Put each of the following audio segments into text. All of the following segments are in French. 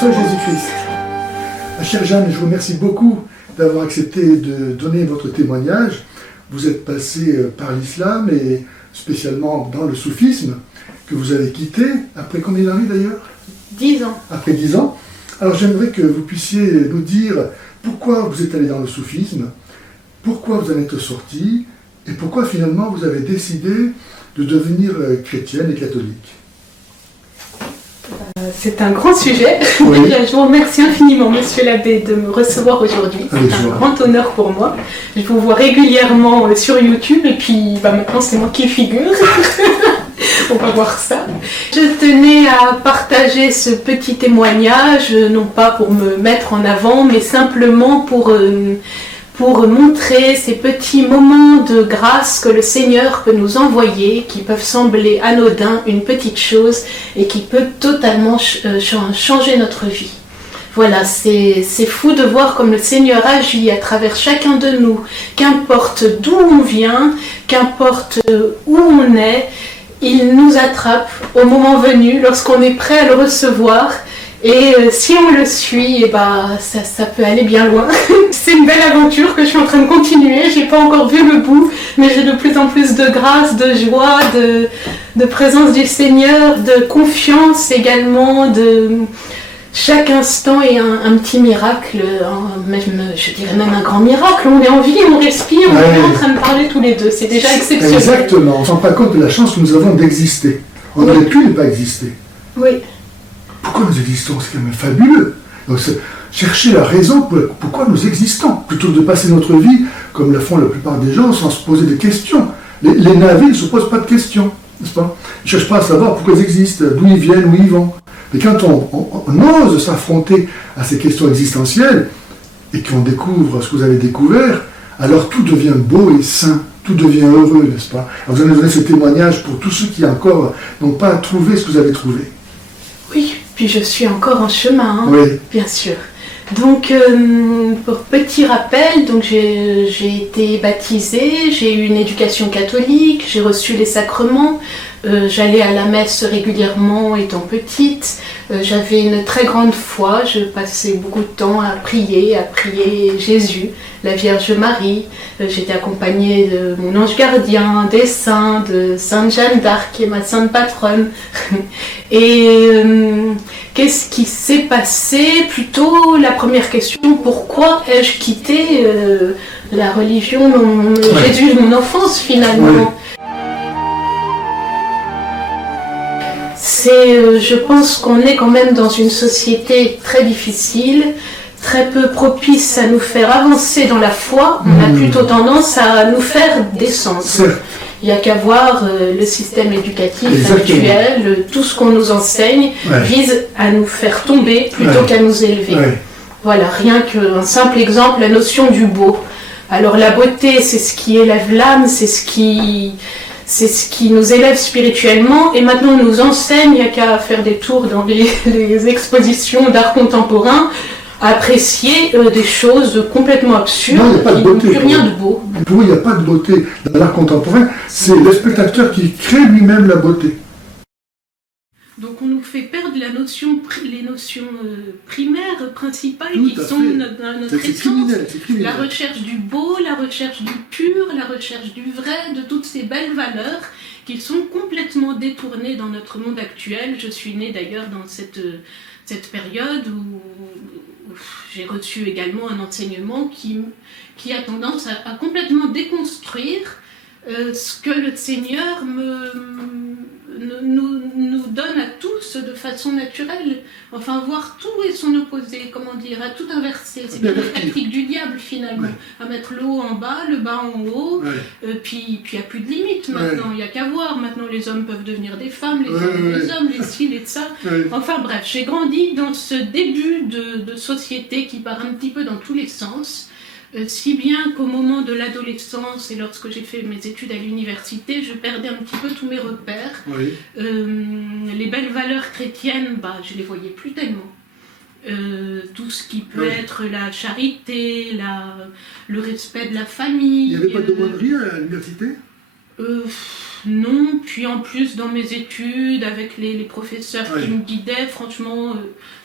soit Jésus-Christ. Chère Jeanne, je vous remercie beaucoup d'avoir accepté de donner votre témoignage. Vous êtes passé par l'islam et spécialement dans le soufisme, que vous avez quitté, après combien d'années d'ailleurs? 10 ans. Après 10 ans. Alors j'aimerais que vous puissiez nous dire pourquoi vous êtes allé dans le soufisme, pourquoi vous en êtes sorti, et pourquoi finalement vous avez décidé de devenir chrétienne et catholique. C'est un grand sujet. Oui. Je vous remercie infiniment, Monsieur l'abbé, de me recevoir aujourd'hui. C'est un grand honneur pour moi. Je vous vois régulièrement sur YouTube et puis maintenant c'est moi qui figure. On va voir ça. Je tenais à partager ce petit témoignage, non pas pour me mettre en avant, mais simplement pour montrer ces petits moments de grâce que le Seigneur peut nous envoyer, qui peuvent sembler anodins, une petite chose, et qui peut totalement changer notre vie. Voilà, c'est fou de voir comme le Seigneur agit à travers chacun de nous, qu'importe d'où on vient, qu'importe où on est, il nous attrape au moment venu, lorsqu'on est prêt à le recevoir. Et si on le suit, ça peut aller bien loin. C'est une belle aventure que je suis en train de continuer. J'ai pas encore vu le bout, mais j'ai de plus en plus de grâce, de joie, de présence du Seigneur, de confiance également. Chaque instant est un petit miracle, je dirais même un grand miracle. On est en vie, on respire, on est en train de parler tous les deux. C'est déjà exceptionnel. Exactement. On ne se rend pas compte de la chance que nous avons d'exister. On aurait pu ne pas exister. Oui. Pourquoi nous existons? C'est quand même fabuleux. Donc, chercher la raison pourquoi nous existons, plutôt que de passer notre vie, comme le font la plupart des gens, sans se poser des questions. Les navires ne se posent pas de questions, n'est-ce pas? Ils ne cherchent pas à savoir pourquoi ils existent, d'où ils viennent, où ils vont. Mais quand on ose s'affronter à ces questions existentielles, et qu'on découvre ce que vous avez découvert, alors tout devient beau et sain, tout devient heureux, n'est-ce pas? Alors vous allez donner ce témoignage pour tous ceux qui encore n'ont pas trouvé ce que vous avez trouvé. Oui, puis je suis encore en chemin, oui. Bien sûr. Donc, pour petit rappel, donc j'ai été baptisée, j'ai eu une éducation catholique, j'ai reçu les sacrements, j'allais à la messe régulièrement étant petite, j'avais une très grande foi, je passais beaucoup de temps à prier Jésus, la Vierge Marie, j'étais accompagnée de mon ange gardien, des saints, de Sainte Jeanne d'Arc qui est ma sainte patronne. Et qu'est-ce qui s'est passé? Plutôt la première question, pourquoi ai-je quitté la religion, Jésus de mon enfance finalement? Je pense qu'on est quand même dans une société très difficile, très peu propice à nous faire avancer dans la foi. On a plutôt tendance à nous faire descendre. Il n'y a qu'à voir le système éducatif actuel, tout ce qu'on nous enseigne vise à nous faire tomber plutôt qu'à nous élever. Voilà, rien qu'un simple exemple, la notion du beau. Alors la beauté, c'est ce qui élève l'âme, c'est ce qui nous élève spirituellement, et maintenant on nous enseigne, il n'y a qu'à faire des tours dans les expositions d'art contemporain, à apprécier des choses complètement absurdes, qui n'ont plus rien de beau. Pour vous, il n'y a pas de beauté dans l'art contemporain, c'est le spectateur qui crée lui-même la beauté. Donc on nous fait perdre les notions primaires, principales, tout qui sont notre essence. La recherche du beau, la recherche du pur, la recherche du vrai, de toutes ces belles valeurs qui sont complètement détournées dans notre monde actuel. Je suis née d'ailleurs dans cette période où j'ai reçu également un enseignement qui a tendance à complètement déconstruire ce que le Seigneur nous donne à tous de façon naturelle. Enfin, voir tout et son opposé, comment dire, à tout inverser. C'est bien la tactique du diable finalement, à mettre le haut en bas, le bas en haut, puis il n'y a plus de limite maintenant, il n'y a qu'à voir. Maintenant les hommes peuvent devenir des femmes, les femmes des hommes, les ci, les ça. Enfin bref, j'ai grandi dans ce début de société qui part un petit peu dans tous les sens. Si bien qu'au moment de l'adolescence et lorsque j'ai fait mes études à l'université, je perdais un petit peu tous mes repères. Les belles valeurs chrétiennes, je les voyais plus tellement. Tout ce qui peut être la charité, le respect de la famille. Il n'y avait pas d'aumônerie à l'université? Non, puis en plus dans mes études, avec les professeurs qui me guidaient, franchement,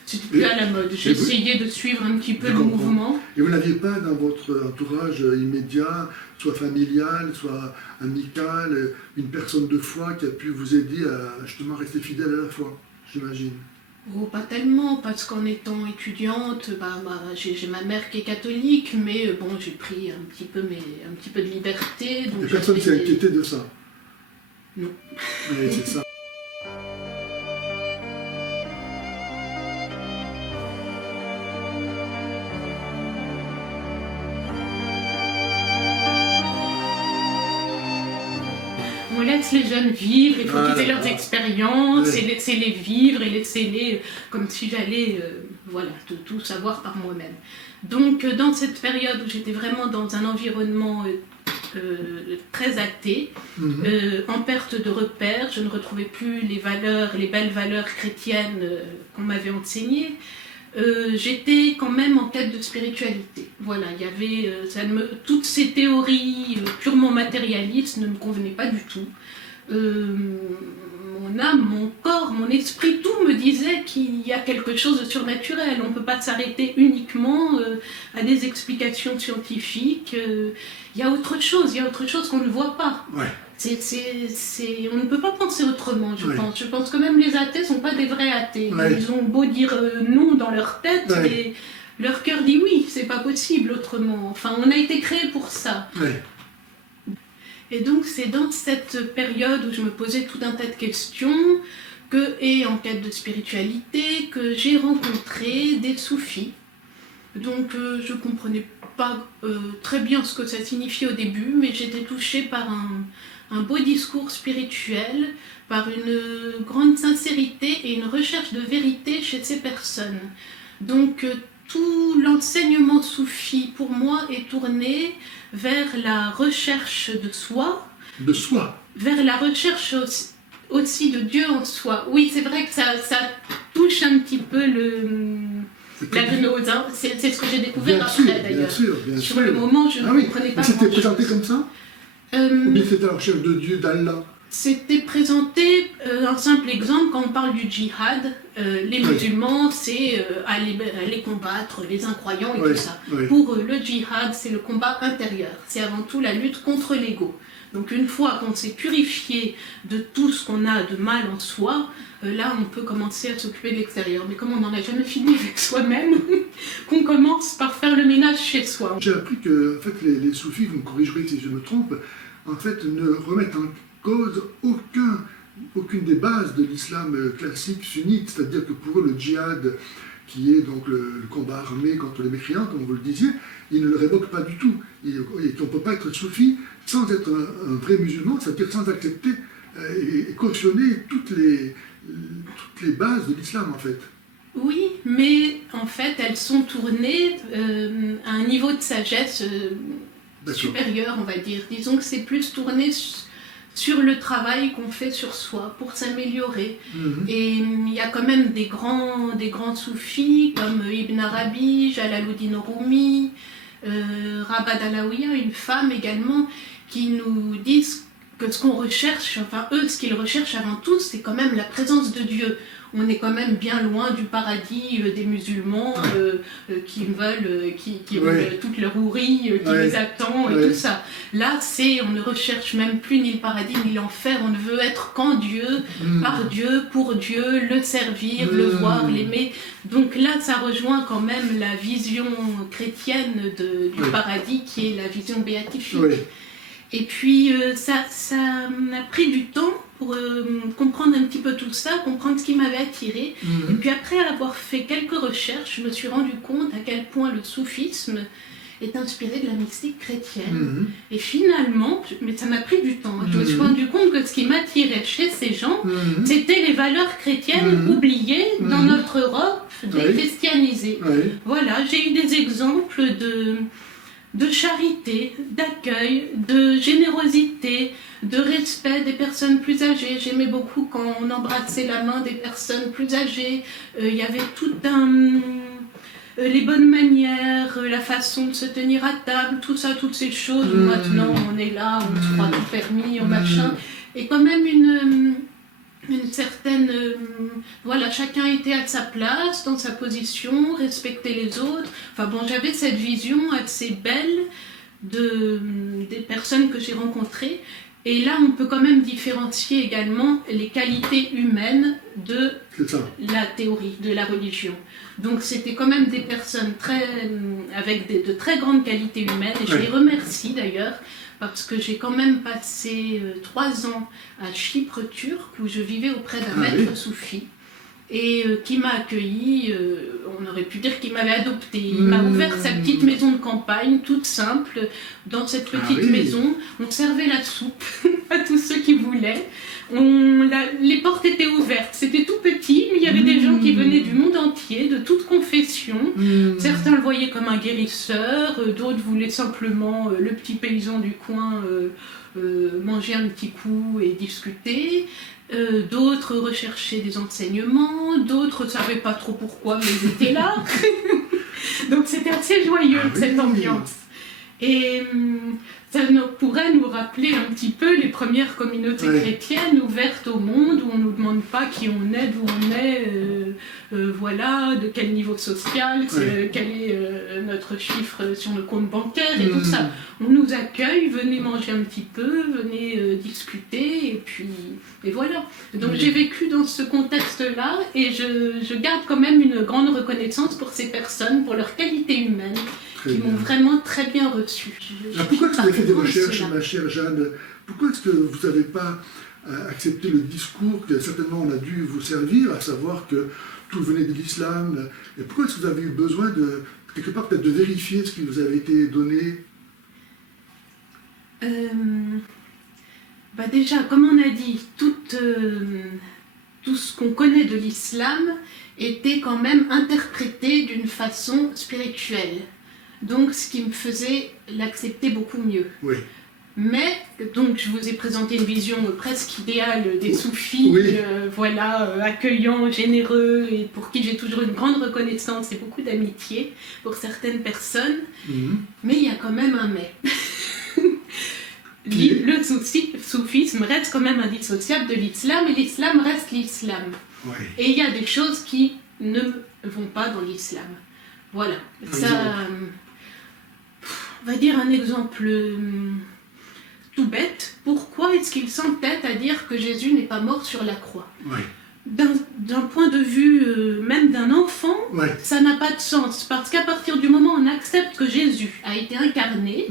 c'était plus à la mode. J'ai essayé de suivre un petit peu le mouvement. Et vous n'aviez pas dans votre entourage immédiat, soit familial, soit amical, une personne de foi qui a pu vous aider à justement rester fidèle à la foi, j'imagine? Oh, pas tellement, parce qu'en étant étudiante, j'ai ma mère qui est catholique, mais bon, j'ai pris un petit peu de liberté. Donc et personne ne s'est inquiété de ça? Non. Oui, c'est ça. On laisse les jeunes vivre, il faut qu'ils aient leurs expériences, et laisser-les vivre, et laisser-les comme si j'allais tout savoir par moi-même. Donc dans cette période où j'étais vraiment dans un environnement très athée, en perte de repères, je ne retrouvais plus les belles valeurs chrétiennes qu'on m'avait enseignées. J'étais quand même en quête de spiritualité. Voilà, il y avait toutes ces théories purement matérialistes ne me convenaient pas du tout. Mon âme, mon corps, mon esprit, tout me disait qu'il y a quelque chose de surnaturel. On ne peut pas s'arrêter uniquement à des explications scientifiques. Il y a autre chose qu'on ne voit pas. Ouais. On ne peut pas penser autrement, je pense. Je pense que même les athées ne sont pas des vrais athées. Ils ont beau dire non dans leur tête, mais leur cœur dit oui, c'est pas possible autrement. Enfin, on a été créé pour ça. Et donc, c'est dans cette période où je me posais tout un tas de questions, et en quête de spiritualité, que j'ai rencontré des soufis. Donc, je ne comprenais pas très bien ce que ça signifiait au début, mais j'étais touchée par un beau discours spirituel, par une grande sincérité et une recherche de vérité chez ces personnes. Donc tout l'enseignement soufi pour moi est tourné vers la recherche de soi. De soi. Vers la recherche aussi de Dieu en soi. Oui, c'est vrai que ça touche un petit peu la gnose, hein. C'est ce que j'ai découvert après d'ailleurs. Bien sûr. Sur le moment, je ne comprenais pas. C'était présenté comme ça? Ou bien c'était la recherche de Dieu, d'Allah? C'était présenté, un simple exemple, quand on parle du djihad, les musulmans, c'est aller combattre les incroyants et tout ça. Pour eux, le djihad, c'est le combat intérieur. C'est avant tout la lutte contre l'ego. Donc une fois qu'on s'est purifié de tout ce qu'on a de mal en soi, là on peut commencer à s'occuper de l'extérieur. Mais comme on n'en a jamais fini avec soi-même, qu'on commence par faire le ménage chez soi. J'ai appris que en fait, les soufis, vous me corrigerez si je me trompe, en fait ne remettent en cause aucune des bases de l'islam classique sunnite, c'est-à-dire que pour eux le djihad, qui est donc le combat armé contre les mécréants, comme vous le disiez, ils ne le révoquent pas du tout. Et on ne peut pas être soufi sans être un vrai musulman, c'est-à-dire sans accepter et cautionner toutes les bases de l'islam en fait. Oui, mais en fait elles sont tournées à un niveau de sagesse supérieur, on va dire. Disons que c'est plus tourné sur le travail qu'on fait sur soi pour s'améliorer. Et il y a quand même des grands soufis comme Ibn Arabi, Jalaluddin Rumi, Rabat Alaouia, une femme également, qui nous disent que ce qu'on recherche, enfin eux, ce qu'ils recherchent avant tout, c'est quand même la présence de Dieu. On est quand même bien loin du paradis des musulmans qui veulent toute leur hourie, qui les attend et tout ça. Là, on ne recherche même plus ni le paradis ni l'enfer, on ne veut être qu'en Dieu, par Dieu, pour Dieu, le servir, le voir, l'aimer. Donc là, ça rejoint quand même la vision chrétienne du paradis qui est la vision béatifique. Et puis ça m'a pris du temps pour comprendre un petit peu tout ça, comprendre ce qui m'avait attiré. Et puis après avoir fait quelques recherches, je me suis rendu compte à quel point le soufisme est inspiré de la mystique chrétienne. Et finalement, mais ça m'a pris du temps, je me suis rendu compte que ce qui m'attirait chez ces gens, c'était les valeurs chrétiennes oubliées dans notre Europe déchristianisée. Voilà, j'ai eu des exemples de charité, d'accueil, de générosité, de respect des personnes plus âgées. J'aimais beaucoup quand on embrassait la main des personnes plus âgées. Il y avait tout les bonnes manières, la façon de se tenir à table, tout ça, toutes ces choses. Maintenant, on est là, on se croit tout permis, machin. et quand même une certaine... voilà, chacun était à sa place, dans sa position, respectait les autres. Enfin bon, j'avais cette vision assez belle des personnes que j'ai rencontrées. Et là, on peut quand même différencier également les qualités humaines de la théorie, de la religion. Donc c'était quand même des personnes avec de très grandes qualités humaines, et je les remercie d'ailleurs, parce que j'ai quand même passé 3 ans à Chypre turc, où je vivais auprès d'un maître soufi, et qui m'a accueilli, on aurait pu dire qu'il m'avait adopté. Il m'a ouvert sa petite maison de campagne, toute simple. Dans cette petite maison, on servait la soupe à tous ceux qui voulaient. Les portes étaient ouvertes, c'était tout petit, mais il y avait des gens qui venaient du monde entier, de toute confession. Certains le voyaient comme un guérisseur, d'autres voulaient simplement le petit paysan du coin manger un petit coup et discuter. D'autres recherchaient des enseignements, d'autres ne savaient pas trop pourquoi, mais ils étaient là. Donc c'était assez joyeux, cette ambiance. Et ça pourrait nous rappeler un petit peu les premières communautés chrétiennes ouvertes au monde, où on ne nous demande pas qui on est, d'où on est, voilà, de quel niveau social, quel est notre chiffre sur le compte bancaire et tout ça. On nous accueille, venez manger un petit peu, venez discuter, et voilà. Donc j'ai vécu dans ce contexte-là, et je garde quand même une grande reconnaissance pour ces personnes, pour leur qualité humaine, qui m'ont vraiment très bien reçu. Pourquoi est-ce que vous avez fait des recherches, ma chère Jeanne? Pourquoi est-ce que vous n'avez pas accepté le discours que certainement on a dû vous servir, à savoir que tout venait de l'islam? Et pourquoi est-ce que vous avez eu besoin de, quelque part, peut-être de vérifier ce qui vous avait été donné? Déjà, comme on a dit, tout ce qu'on connaît de l'islam était quand même interprété d'une façon spirituelle. Donc, ce qui me faisait l'accepter beaucoup mieux. Oui. Mais, donc, je vous ai présenté une vision presque idéale des soufis, accueillants, généreux, et pour qui j'ai toujours une grande reconnaissance et beaucoup d'amitié pour certaines personnes. Mais il y a quand même un mais. Le soufisme reste quand même indissociable de l'islam, et l'islam reste l'islam. Et il y a des choses qui ne vont pas dans l'islam. Voilà. Ça, on va dire un exemple tout bête. Pourquoi est-ce qu'ils s'entêtent à dire que Jésus n'est pas mort sur la croix? D'un point de vue même d'un enfant, ça n'a pas de sens. Parce qu'à partir du moment où on accepte que Jésus a été incarné,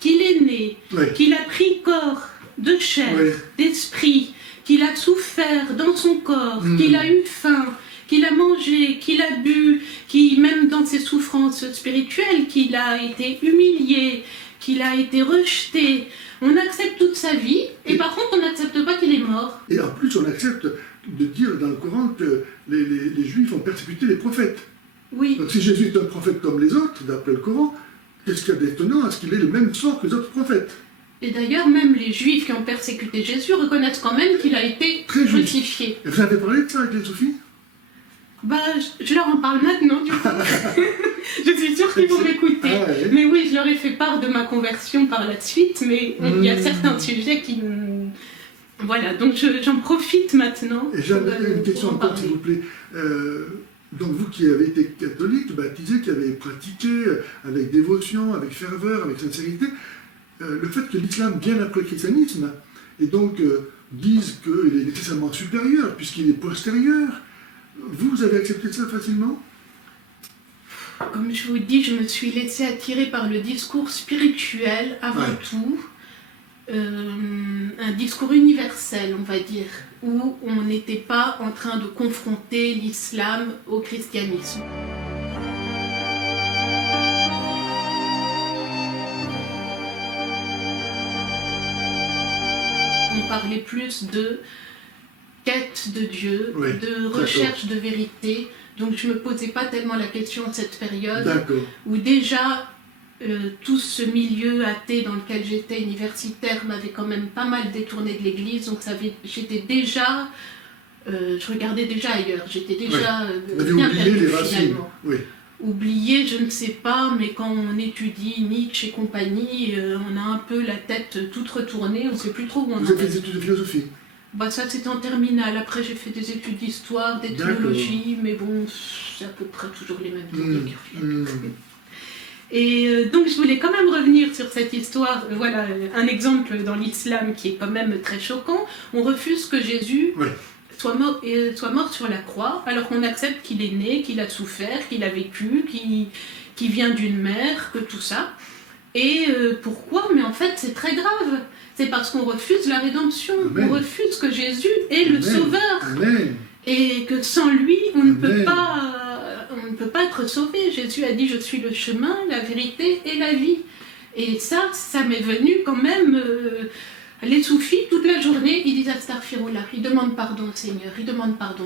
qu'il est né, qu'il a pris corps de chair, d'esprit, qu'il a souffert dans son corps, qu'il a eu faim, qu'il a mangé, qu'il a bu, même dans ses souffrances spirituelles, qu'il a été humilié, qu'il a été rejeté. On accepte toute sa vie, et par contre on n'accepte pas qu'il est mort. Et en plus on accepte de dire dans le Coran que les Juifs ont persécuté les prophètes. Donc si Jésus est un prophète comme les autres, d'après le Coran, qu'est-ce qu'il y a d'étonnant à ce qu'il ait le même sort que les autres prophètes? Et d'ailleurs, même les Juifs qui ont persécuté Jésus reconnaissent quand même qu'il a été crucifié. Et vous avez parlé de ça avec les soufis? Je leur en parle maintenant, du coup. Je suis sûre qu'ils vont m'écouter. Mais oui, je leur ai fait part de ma conversion par la suite, mais il y a certains sujets qui... Voilà, donc j'en profite maintenant. Et j'avais une question encore, s'il vous plaît. Donc vous qui avez été catholique, baptisé, qui avez pratiqué avec dévotion, avec ferveur, avec sincérité, le fait que l'islam vienne après le christianisme, et donc disent qu'il est nécessairement supérieur, puisqu'il est postérieur, vous avez accepté ça facilement? Comme je vous dis, je me suis laissée attirer par le discours spirituel avant tout, un discours universel, on va dire, où on n'était pas en train de confronter l'islam au christianisme. On parlait plus de quête de Dieu, de recherche de vérité. Donc je ne me posais pas tellement la question de cette période où déjà tout ce milieu athée dans lequel j'étais, universitaire, m'avait quand même pas mal détourné de l'église. Donc j'étais déjà, je regardais déjà ailleurs, j'étais déjà bien perdue finalement. oublié, je ne sais pas, mais quand on étudie Nietzsche et compagnie, on a un peu la tête toute retournée, on ne sait plus trop où on en est. Vous avez fait des études de philosophie? Bah ça c'était en terminale, après j'ai fait des études d'histoire, d'ethnologie, mais bon, c'est à peu près toujours les mêmes topics. Et donc je voulais quand même revenir sur cette histoire, voilà un exemple dans l'islam qui est quand même très choquant. On refuse que Jésus soit mort sur la croix, alors qu'on accepte qu'il est né, qu'il a souffert, qu'il a vécu, qu'il vient d'une mère, que tout ça. Et pourquoi? Mais en fait c'est très grave. C'est parce qu'on refuse la rédemption. Amen. On refuse que Jésus est le Sauveur. Amen. Et que sans lui, on ne peut pas être sauvé. Jésus a dit, je suis le chemin, la vérité et la vie. Et ça m'est venu quand même... les soufis, toute la journée, ils disent Astaghfirullah, ils demandent pardon au Seigneur, ils demandent pardon,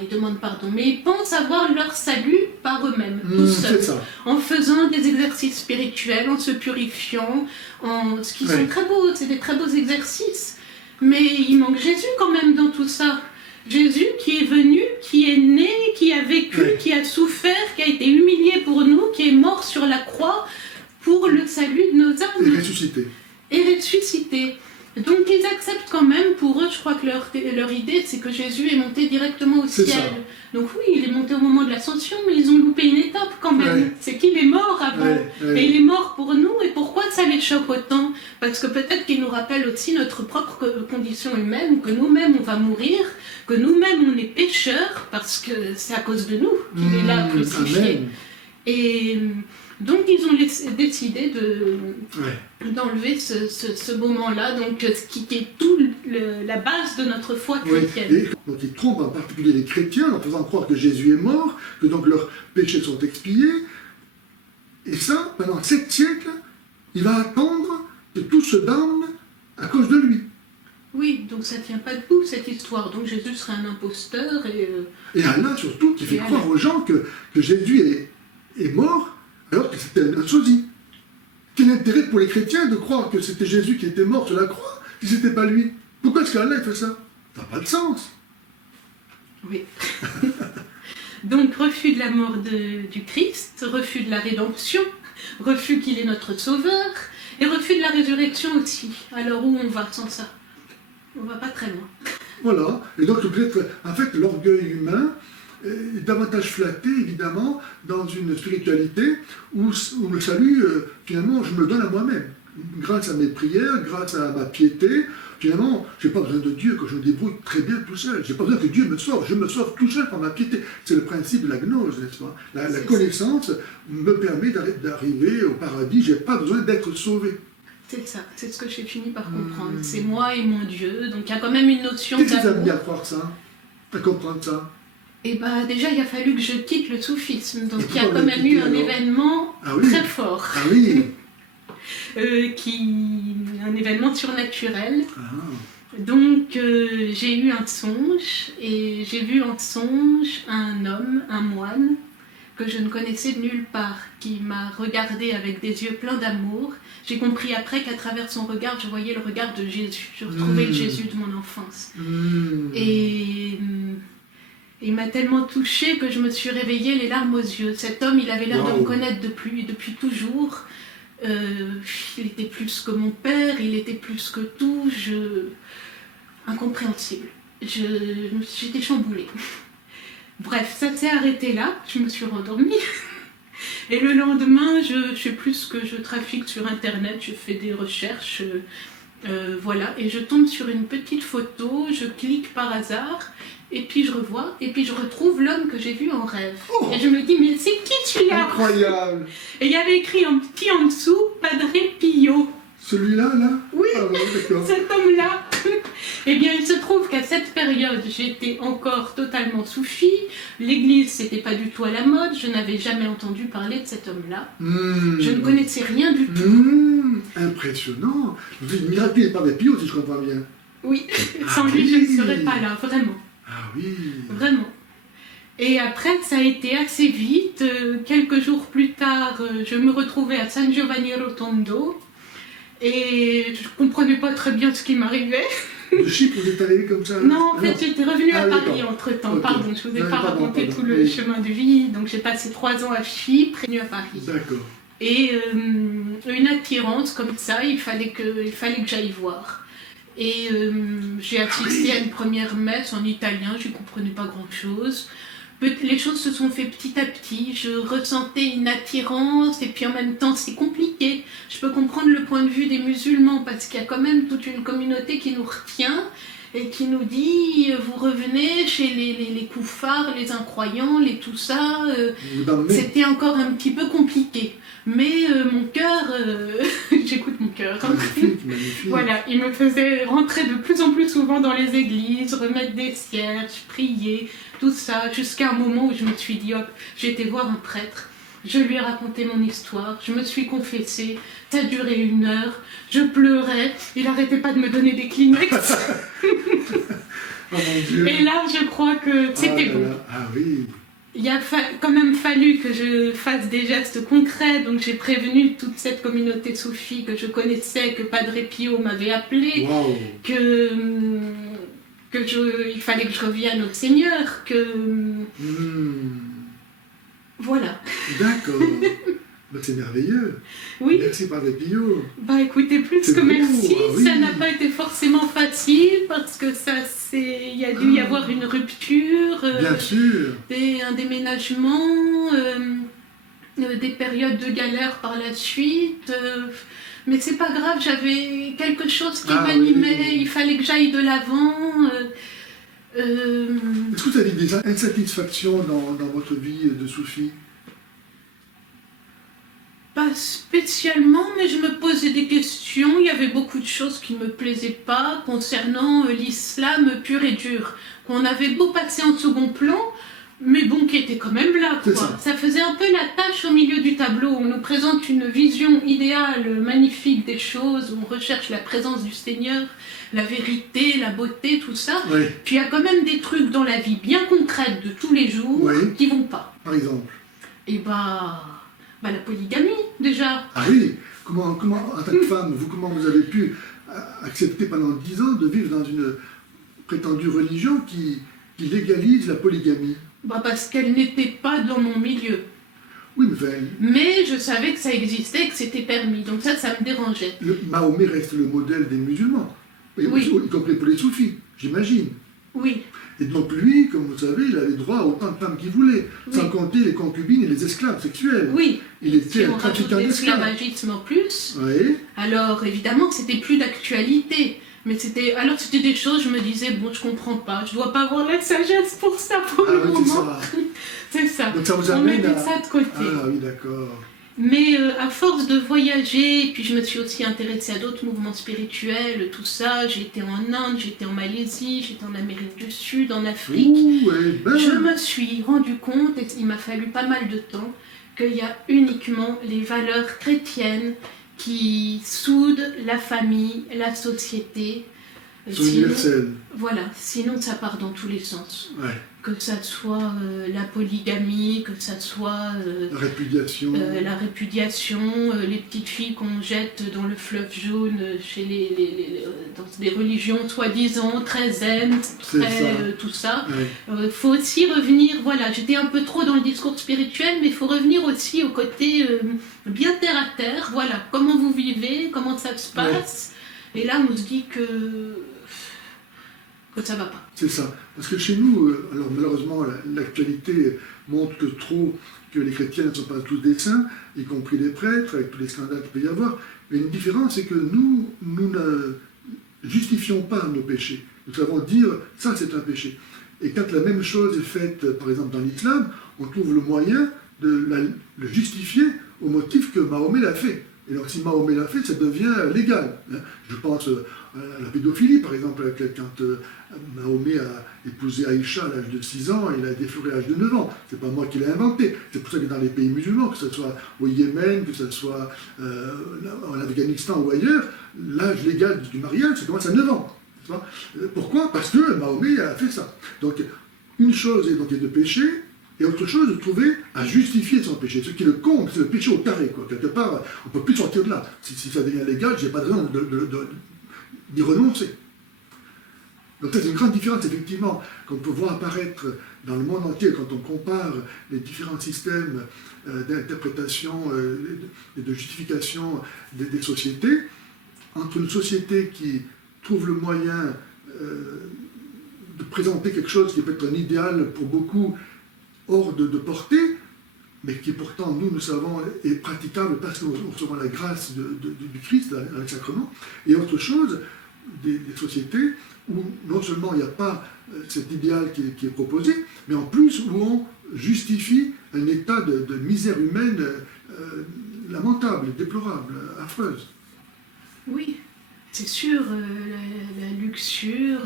mais ils pensent avoir leur salut par eux-mêmes, tout seuls, en faisant des exercices spirituels, en se purifiant, ce qui sont très beaux, c'est des très beaux exercices. Mais il manque Jésus quand même dans tout ça. Jésus qui est venu, qui est né, qui a vécu, qui a souffert, qui a été humilié pour nous, qui est mort sur la croix pour le salut de nos âmes. Et ressuscité. Donc ils acceptent quand même, pour eux, je crois que leur idée, c'est que Jésus est monté directement au ciel. Donc oui, il est monté au moment de l'ascension, mais ils ont loupé une étape quand même. C'est qu'il est mort avant, et il est mort pour nous, et pourquoi ça les choque autant? Parce que peut-être qu'il nous rappelle aussi notre propre condition humaine, que nous-mêmes on va mourir, que nous-mêmes on est pécheurs, parce que c'est à cause de nous qu'il est là crucifié. Et... donc ils ont décidé d'enlever ce moment-là, donc qui est tout la base de notre foi chrétienne. Donc ils trompent en particulier les chrétiens en faisant croire que Jésus est mort, que donc leurs péchés sont expiés. Et ça, pendant 7 siècles, il va attendre que tout se damne à cause de lui. Oui, donc ça ne tient pas debout cette histoire. Donc Jésus serait un imposteur. Et Allah surtout qui fait croire aux gens que Jésus est mort, alors que c'était un sosie. Quel intérêt pour les chrétiens de croire que c'était Jésus qui était mort sur la croix, si ce n'était pas lui? Pourquoi est-ce qu'Allah fait ça? Ça n'a pas de sens. Oui. Donc, refus de la mort du Christ, refus de la rédemption, refus qu'il est notre sauveur, et refus de la résurrection aussi. Alors, où on va sans ça? On va pas très loin. Voilà. Et donc, peut-être, en fait, l'orgueil humain est davantage flatté, évidemment, dans une spiritualité où le salut, finalement, je me le donne à moi-même. Grâce à mes prières, grâce à ma piété, finalement, je n'ai pas besoin de Dieu, que je me débrouille très bien tout seul. Je n'ai pas besoin que Dieu me sauve, je me sauve tout seul par ma piété. C'est le principe de la gnose, n'est-ce pas? La connaissance me permet d'arriver au paradis, je n'ai pas besoin d'être sauvé. C'est ça, c'est ce que j'ai fini par comprendre. C'est moi et mon Dieu, donc il y a quand même une notion d'amour. Qu'est-ce qui t'a amené à croire ça? À comprendre ça? Et bah déjà, il a fallu que je quitte le soufisme, donc il y a quand même eu un événement très fort. Ah oui. Un événement surnaturel. Donc j'ai eu un songe, et j'ai vu en songe un homme, un moine, que je ne connaissais de nulle part, qui m'a regardé avec des yeux pleins d'amour. J'ai compris après qu'à travers son regard, je voyais le regard de Jésus. Je retrouvais le Jésus de mon enfance. Et il m'a tellement touchée que je me suis réveillée les larmes aux yeux. Cet homme, il avait l'air de me connaître depuis toujours. Il était plus que mon père, il était plus que tout. Incompréhensible. J'étais chamboulée. Bref, ça s'est arrêté là. Je me suis rendormie. Et le lendemain, je sais plus ce que je trafique sur Internet. Je fais des recherches. Voilà. Et je tombe sur une petite photo. Je clique par hasard. Et puis je revois, et puis je retrouve l'homme que j'ai vu en rêve. Et je me dis, mais c'est qui celui-là? Incroyable. Et il y avait écrit en petit en dessous, Padre Pio. Celui-là, là? Oui, d'accord. Cet homme-là. Eh bien, il se trouve qu'à cette période, j'étais encore totalement soufie. L'église, c'était pas du tout à la mode. Je n'avais jamais entendu parler de cet homme-là. Je ne connaissais rien du tout. Impressionnant. Vous êtes miraculé par des Pio, si je comprends bien. Oui, sans lui, je ne serais pas là, vraiment. Ah oui. Vraiment. Et après, ça a été assez vite. Quelques jours plus tard, je me retrouvais à San Giovanni Rotondo et je ne comprenais pas très bien ce qui m'arrivait. De Chypre, vous êtes arrivé comme ça? Non, en fait, j'étais revenue à Paris entre-temps. Okay. Pardon, je ne vous ai pas raconté tout le chemin de vie. Donc, j'ai passé 3 ans à Chypre et venue à Paris. D'accord. Et une attirance comme ça, il fallait que j'aille voir. Et j'ai assisté à une première messe en italien, je ne comprenais pas grand-chose. Les choses se sont fait petit à petit, je ressentais une attirance et puis en même temps c'est compliqué. Je peux comprendre le point de vue des musulmans parce qu'il y a quand même toute une communauté qui nous retient et qui nous dit vous revenez chez les koufars, les incroyants, les tout ça. C'était encore un petit peu compliqué. Mais mon cœur, j'écoute mon cœur. Magnifique, magnifique. Voilà, il me faisait rentrer de plus en plus souvent dans les églises, remettre des cierges, prier, tout ça, jusqu'à un moment où je me suis dit, hop, j'ai été voir un prêtre, je lui ai raconté mon histoire, je me suis confessée, ça a duré 1 heure, je pleurais, il n'arrêtait pas de me donner des Kleenex. Oh mon Dieu. Et là, je crois que c'était bon. Ah oui. Il a quand même fallu que je fasse des gestes concrets, donc j'ai prévenu toute cette communauté soufie que je connaissais, que Padre Pio m'avait appelé, wow. Il fallait que je revienne au Seigneur, Voilà. D'accord. Bah, c'est merveilleux. Oui. Merci Padre Pio. Bah écoutez, plus que merci, ça n'a pas été forcément facile parce que il y a dû y avoir une rupture, bien sûr. Un déménagement, des périodes de galère par la suite. Mais c'est pas grave, j'avais quelque chose qui m'animait, il fallait que j'aille de l'avant. Est-ce que vous avez des insatisfactions dans votre vie de soufi? Pas spécialement, mais je me posais des questions. Il y avait beaucoup de choses qui ne me plaisaient pas concernant l'islam pur et dur, qu'on avait beau passer en second plan, mais bon, qui était quand même là, quoi. Ça faisait un peu la tâche au milieu du tableau. On nous présente une vision idéale, magnifique des choses, où on recherche la présence du Seigneur, la vérité, la beauté, tout ça. Oui. Puis il y a quand même des trucs dans la vie bien concrètes de tous les jours qui vont pas. Par exemple? Et la polygamie, déjà. Ah oui. Comment en tant que femme, comment vous avez pu accepter pendant 10 ans de vivre dans une prétendue religion qui légalise la polygamie? Parce qu'elle n'était pas dans mon milieu. Oui, mais je savais que ça existait, que c'était permis. Donc ça me dérangeait. Mahomet reste le modèle des musulmans. Y compris pour les soufis, j'imagine. Oui. Et donc lui, comme vous savez, il avait droit à autant de femmes qu'il voulait, sans compter les concubines et les esclaves sexuels. Oui. Il était un trafiquant d'esclaves. L'esclavagisme en plus. Oui. Alors évidemment, c'était plus d'actualité. Mais c'était des choses, je me disais, bon, je comprends pas, je dois pas avoir la sagesse pour ça pour le moment. C'est ça. Donc ça vous amène on mettait ça de côté. Ah oui, d'accord. Mais à force de voyager, puis je me suis aussi intéressée à d'autres mouvements spirituels, tout ça. J'étais en Inde, j'étais en Malaisie, j'étais en Amérique du Sud, en Afrique. Je me suis rendu compte, et il m'a fallu pas mal de temps, qu'il y a uniquement les valeurs chrétiennes qui soudent la famille, la société. C'est universel. Voilà, sinon ça part dans tous les sens. Ouais. Que ça soit la polygamie, que ça soit la répudiation, les petites filles qu'on jette dans le fleuve jaune chez dans des religions soi-disant très zen, tout ça. Ouais. Faut aussi revenir, voilà, j'étais un peu trop dans le discours spirituel, mais il faut revenir aussi au côté bien terre à terre, voilà, comment vous vivez, comment ça se passe. Ouais. Et là on se dit que ça va pas. C'est ça. Parce que chez nous, alors malheureusement, l'actualité montre que les chrétiens ne sont pas tous des saints, y compris les prêtres, avec tous les scandales qu'il peut y avoir. Mais une différence, c'est que nous ne justifions pas nos péchés. Nous savons dire, ça c'est un péché. Et quand la même chose est faite, par exemple dans l'islam, on trouve le moyen de le justifier au motif que Mahomet l'a fait. Et donc si Mahomet l'a fait, ça devient légal. Je pense à la pédophilie, par exemple, quand Mahomet a épousé Aïcha à l'âge de 6 ans, il a défloré à l'âge de 9 ans. C'est pas moi qui l'ai inventé. C'est pour ça que dans les pays musulmans, que ce soit au Yémen, que ce soit en Afghanistan ou ailleurs, l'âge légal du mariage, ça commence à 9 ans. Pourquoi? Parce que Mahomet a fait ça. Donc, une chose est de pécher, et autre chose de trouver à justifier son péché. Ce qui le compte, c'est le péché au carré, quoi. Quelque part, on ne peut plus sortir de là. Si ça devient légal, j'ai pas de raison d'y renoncer. Donc c'est une grande différence, effectivement, qu'on peut voir apparaître dans le monde entier quand on compare les différents systèmes d'interprétation et de justification des sociétés, entre une société qui trouve le moyen de présenter quelque chose qui peut être un idéal pour beaucoup hors de portée, mais qui pourtant, nous savons, est praticable parce que nous recevons la grâce du Christ avec le sacrement, et autre chose, des sociétés où non seulement il n'y a pas cet idéal qui est proposé, mais en plus où on justifie un état de misère humaine lamentable, déplorable, affreuse. Oui, c'est sûr, la luxure,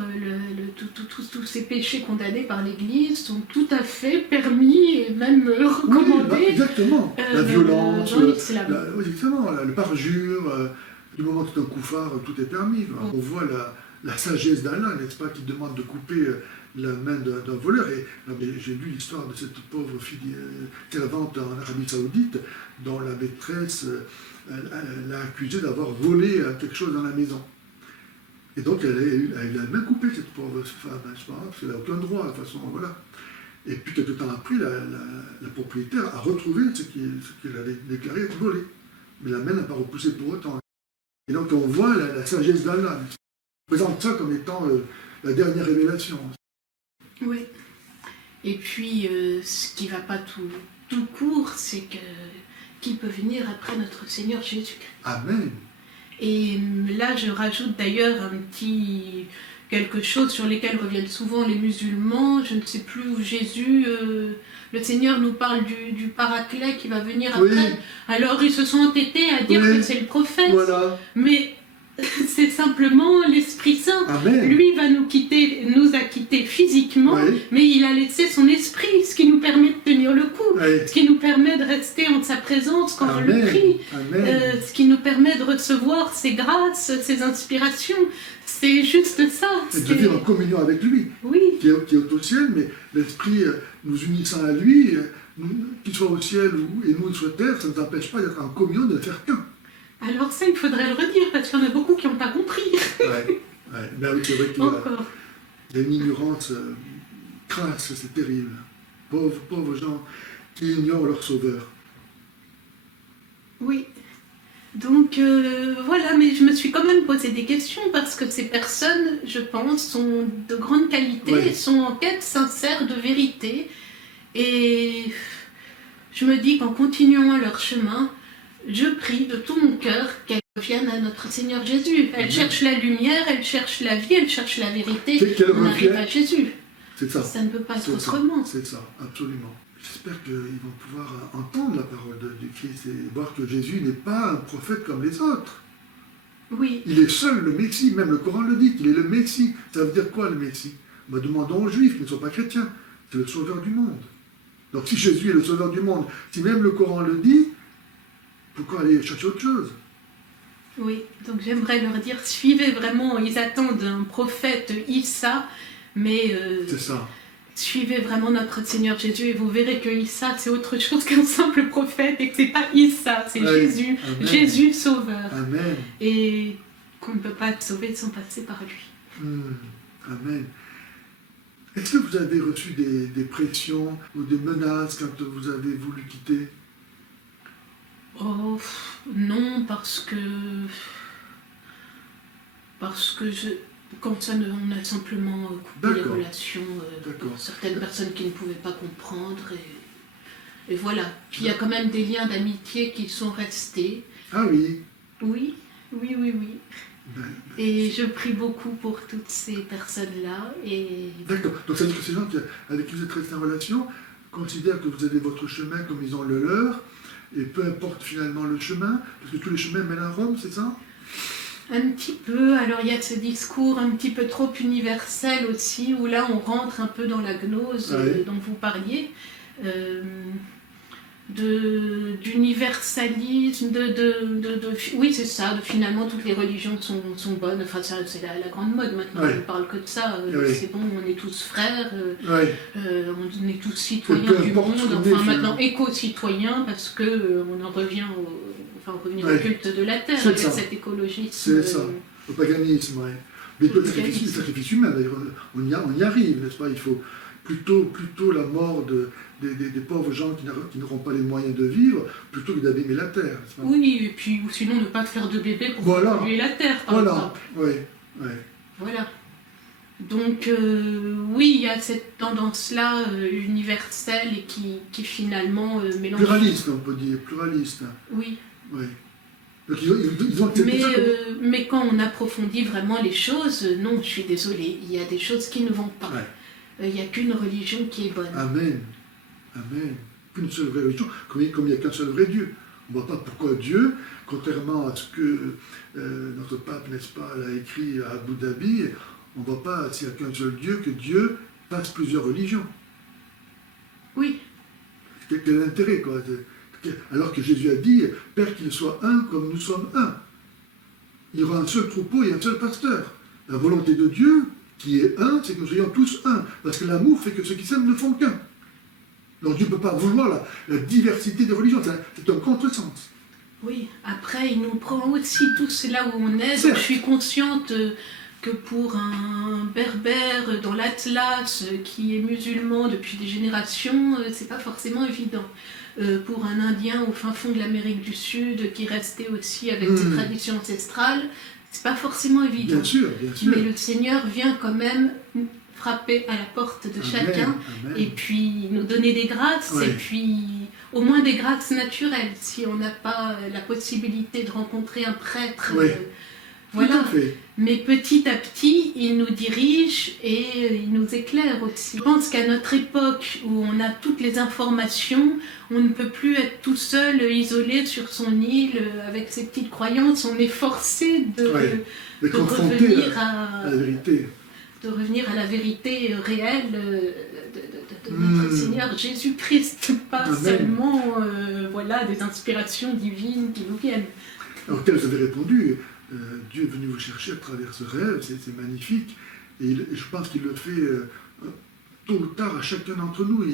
tous ces péchés condamnés par l'Église sont tout à fait permis et même recommandés. Oui, exactement. La violence, exactement, le parjure, du moment que tu es un couffard, tout est permis. On voit la sagesse d'Allah, n'est-ce pas, qui demande de couper la main d'un voleur. Et j'ai lu l'histoire de cette pauvre fille servante en Arabie Saoudite, dont la maîtresse l'a accusée d'avoir volé quelque chose dans la maison. Et donc elle a eu la main coupée, cette pauvre femme, n'est-ce pas, parce qu'elle n'a aucun droit, de toute façon, voilà. Et puis quelques temps après, la propriétaire a retrouvé ce qu'elle avait déclaré être volé. Mais la main n'a pas repoussé pour autant. Et donc on voit la sagesse d'Allah. On présente ça comme étant la dernière révélation. Oui. Et puis, ce qui ne va pas tout court, c'est que qui peut venir après notre Seigneur Jésus-Christ. Amen. Et là, je rajoute d'ailleurs quelque chose sur lesquels reviennent souvent les musulmans. Je ne sais plus où Jésus, le Seigneur nous parle du paraclet qui va venir après. Oui. Alors, ils se sont entêtés à dire que c'est le prophète. Voilà. Mais c'est simplement l'Esprit Saint. Amen. Lui va nous a quittés physiquement, mais il a laissé son esprit, ce qui nous permet de tenir le coup, ce qui nous permet de rester en sa présence quand on le prie, ce qui nous permet de recevoir ses grâces, ses inspirations. C'est juste ça. Et de vivre en communion avec lui, qui est au ciel, mais l'esprit nous unissant à lui, qu'il soit au ciel et nous sur terre, ça ne nous empêche pas d'être en communion, de ne faire qu'un. Alors ça, il faudrait le redire, parce qu'il y en a beaucoup qui n'ont pas compris. Ben oui, c'est vrai qu'il y a une ignorance crasse, c'est terrible. Pauvres gens qui ignorent leur sauveur. Oui. Donc voilà, mais je me suis quand même posé des questions, parce que ces personnes, je pense, sont de grande qualité, sont en quête sincère de vérité. Et je me dis qu'en continuant leur chemin, je prie de tout mon cœur qu'elles reviennent à notre Seigneur Jésus. Elles cherchent la lumière, elles cherchent la vie, elles cherchent la vérité. On arrive à Jésus. C'est ça. Ça ne peut pas être autrement. C'est ça, absolument. J'espère qu'ils vont pouvoir entendre la parole du Christ et voir que Jésus n'est pas un prophète comme les autres. Oui. Il est seul le Messie, même le Coran le dit, qu'il est le Messie. Ça veut dire quoi le Messie? Demandons aux Juifs qui ne sont pas chrétiens. C'est le sauveur du monde. Donc si Jésus est le sauveur du monde, si même le Coran le dit, pourquoi aller chercher autre chose? Oui, donc j'aimerais leur dire, suivez vraiment, ils attendent un prophète Issa, mais c'est ça. Suivez vraiment notre Seigneur Jésus et vous verrez que Issa c'est autre chose qu'un simple prophète et que c'est pas Issa, c'est Jésus, Amen. Jésus sauveur. Amen. Et qu'on ne peut pas être sauvé sans passer par lui. Amen. Est-ce que vous avez reçu des pressions ou des menaces quand vous avez voulu quitter? Oh, non, parce que quand ça, on a simplement coupé les relations pour certaines personnes qui ne pouvaient pas comprendre. Et voilà. Puis il y a quand même des liens d'amitié qui sont restés. Ah oui. Oui. Et je prie beaucoup pour toutes ces personnes-là. D'accord. Donc ça veut dire que ces gens avec qui vous êtes restés en relation considèrent que vous avez votre chemin comme ils ont le leur. Et peu importe finalement le chemin, parce que tous les chemins mènent à Rome, c'est ça? Un petit peu. Alors il y a ce discours un petit peu trop universel aussi, où là on rentre un peu dans la gnose dont vous parliez, d'universalisme, oui c'est ça, finalement toutes les religions sont bonnes, enfin c'est la grande mode maintenant, on ne parle que de ça, c'est bon, on est tous frères, on est tous citoyens du monde, enfin maintenant éco-citoyens, parce que on en revient revenir au culte de la terre, avec cet écologisme. C'est ça, le paganisme, Mais le sacrifice humain, d'ailleurs, on y arrive, n'est-ce pas? Il faut plutôt la mort des pauvres gens qui n'auront pas les moyens de vivre, plutôt que d'abîmer la terre. Oui, et puis ou sinon ne pas faire de bébé pour polluer la terre, par exemple. Oui. Voilà. Donc oui, il y a cette tendance-là universelle et qui finalement mélange... Pluraliste, on peut dire, pluraliste. Oui. Donc ils ont mais quand on approfondit vraiment les choses, non, je suis désolée, il y a des choses qui ne vont pas. Il n'y a qu'une religion qui est bonne. Amen. Qu'une seule vraie religion, comme il n'y a qu'un seul vrai Dieu. On ne voit pas pourquoi Dieu, contrairement à ce que notre pape, n'est-ce pas, l'a écrit à Abu Dhabi, on ne voit pas, s'il n'y a qu'un seul Dieu, que Dieu passe plusieurs religions. Oui. Quel intérêt, quoi. Alors que Jésus a dit, Père qu'il soit un comme nous sommes un. Il y aura un seul troupeau et un seul pasteur. La volonté de Dieu, qui est un, c'est que nous soyons tous un. Parce que l'amour fait que ceux qui s'aiment ne font qu'un. Donc Dieu ne peut pas vouloir la diversité des religions. C'est un contresens. Oui, après, il nous prend aussi tous là où on est. Donc, je suis consciente que pour un berbère dans l'Atlas qui est musulman depuis des générations, c'est pas forcément évident. Pour un Indien au fin fond de l'Amérique du Sud qui restait aussi avec ses traditions ancestrales, c'est pas forcément évident. Bien sûr. Mais le Seigneur vient quand même frapper à la porte de chacun et puis nous donner des grâces et puis au moins des grâces naturelles si on n'a pas la possibilité de rencontrer un prêtre. Voilà. Mais petit à petit, il nous dirige et il nous éclaire aussi. Je pense qu'à notre époque où on a toutes les informations, on ne peut plus être tout seul, isolé sur son île avec ses petites croyances. On est forcé de revenir à la vérité. De revenir à la vérité réelle de notre Seigneur Jésus-Christ, pas seulement des inspirations divines qui nous viennent. Alors, tel vous avez répondu, Dieu est venu vous chercher à travers ce rêve, c'est magnifique, et je pense qu'il le fait tôt ou tard à chacun d'entre nous.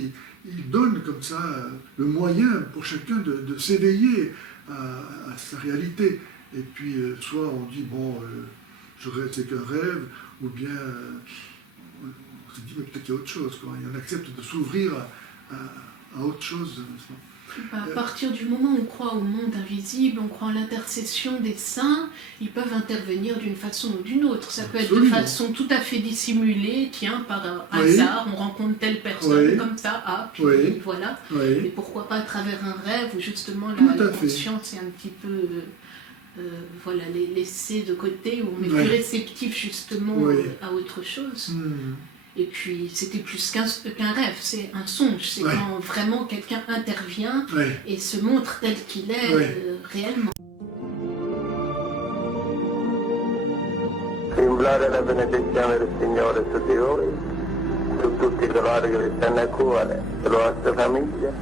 Il donne comme ça le moyen pour chacun de s'éveiller à sa réalité. Et puis, soit on dit, je rêve, c'est qu'un rêve, ou bien on se dit, mais peut-être qu'il y a autre chose, quoi. Et on accepte de s'ouvrir à autre chose. À partir du moment où on croit au monde invisible, on croit en l'intercession des saints, ils peuvent intervenir d'une façon ou d'une autre. Ça peut être de façon tout à fait dissimulée, par hasard, on rencontre telle personne comme ça, puis voilà. Et pourquoi pas à travers un rêve où justement la conscience est un petit peu laissée de côté, où on est plus réceptif justement à autre chose. Et puis, c'était plus qu'un rêve, c'est un songe. C'est quand vraiment quelqu'un intervient et se montre tel qu'il est réellement. Implore la benedizione del Signore su di voi, su tutti coloro che vi stanno a cuore, sulla vostra famiglia,